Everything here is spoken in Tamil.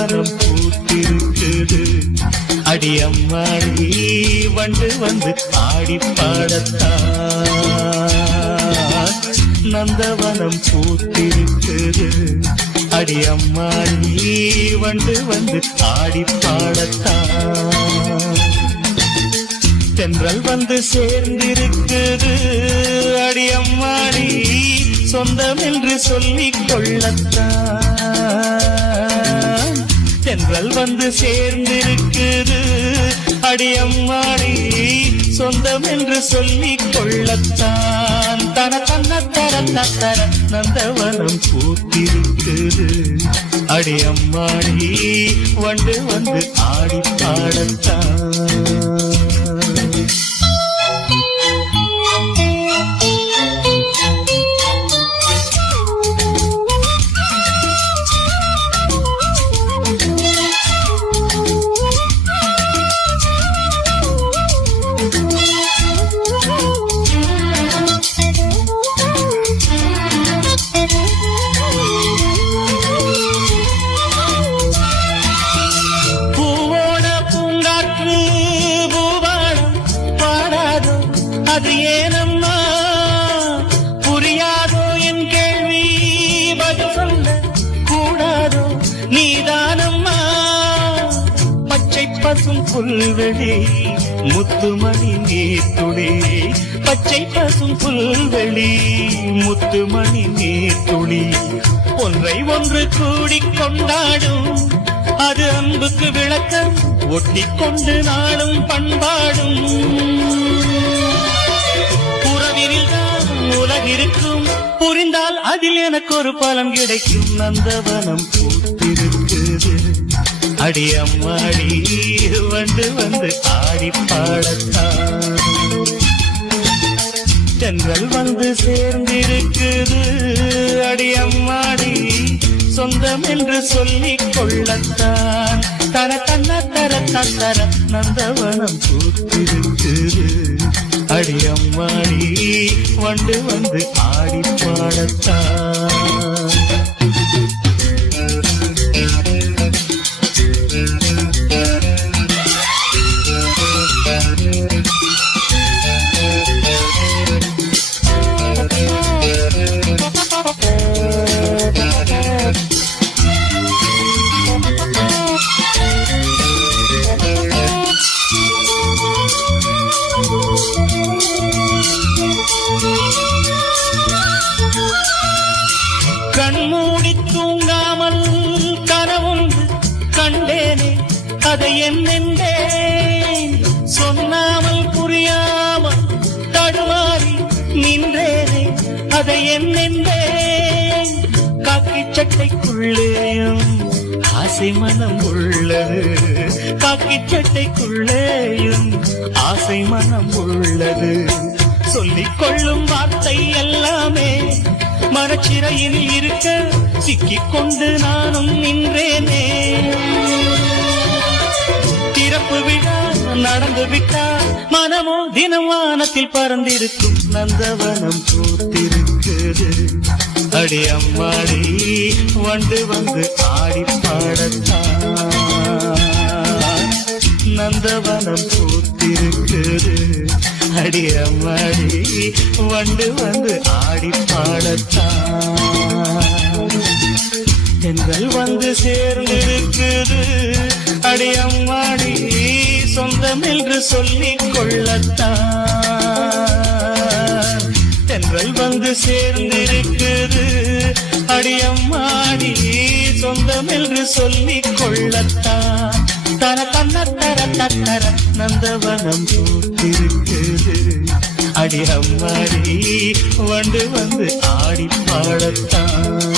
நந்தவனம் பூத்திருக்குது. அடியம்மாடி வண்டு வந்து ஆடி பாடத்தான் நந்தவனம் பூத்திருக்குது. அடியம்மாடி வண்டு வந்து ஆடி பாடத்தான் தென்றல் வந்து சேர்ந்திருக்குது. அடியம்மாடி சொந்தம் என்று சொல்லிக் கொள்ளத்தான் தென்றல் வந்து சேர்ந்திருக்குது. அடியம்மாடி சொந்தம் என்று சொல்லிக் கொள்ளத்தான் தன தன்ன தர தர நந்தவனம் பூத்திருக்குது. அடியம்மாடி வண்டு வந்து ஆடி பாடத்தான் அது ஏனம்மா புரியாதோ என் கேள்வி பதில் சொல்ல கூடாதோ நீதானம்மா. பச்சை பசும் புல்வெளி முத்துமணி நீர்த்துளி பச்சை பசும் புல்வெளி முத்துமணி நீர்த்துளி ஒன்றை ஒன்று கூடிக் கொண்டாடும் அது அன்புக்கு விளக்கம் ஒட்டிக்கொண்டு நாளும் பண்பாடும். உலகிருக்கும் புரிந்தால் அதில் எனக்கு ஒரு பலன் கிடைக்கும். நந்தவனம் பூத்திருக்குது. அடியம்மாடி வண்டு வந்து ஆடி பாடத்தான் தென்றல் வந்து சேர்ந்திருக்குது. அடியம்மாடி சொந்தம் என்று சொல்லிக் கொள்ளத்தான் தர தன்ன தர தர நந்தவனம் பூத்திருக்குது. அடியம்மாடி வண்டு வந்து ஆடி பாடத்தான் கண்மூடி தூங்காமல் கனவுண்டு கண்டேனே அதை என்னென்றேன் சொன்னாமல் புரியாமல் தடுமாறி நின்றேனே அதை என்னென்றேன். காக்கி சட்டைக்குள்ளேயும் ஆசை மனம் உள்ளது. காக்கி சட்டைக்குள்ளேயும் ஆசை மனம் உள்ளது. சொல்லிக் கொள்ளும் வார்த்தை எல்லாமே மனச்சிறையில் இருக்க சிக்கிக் கொண்டு நானும் நின்றேனே. திறப்பு விழா நடந்து விட்டால் மனமோ தினம் வானத்தில் பறந்திருக்கும். நந்தவனம் பூத்திருக்குது. அடியம்மாடி வண்டு வந்து ஆடி பாடத்தான் நந்தவனம் பூத்திருக்குது. அடியம்மாடி வண்டு வந்து ஆடி பாடத்தான் தென்றல் வந்து சேர்ந்திருக்குது. அடியம்மாடி சொந்தம் என்று சொல்லிக் கொள்ளத்தான் தென்றல் வந்து சேர்ந்திருக்குது. அடியம்மாடி சொந்தம் என்று சொல்லிக் கொள்ளத்தான் தர தன்ன தர தர நந்தவனம் பூத்திருக்குது. அடியம்மாடி வண்டு வந்து ஆடி பாடத்தான்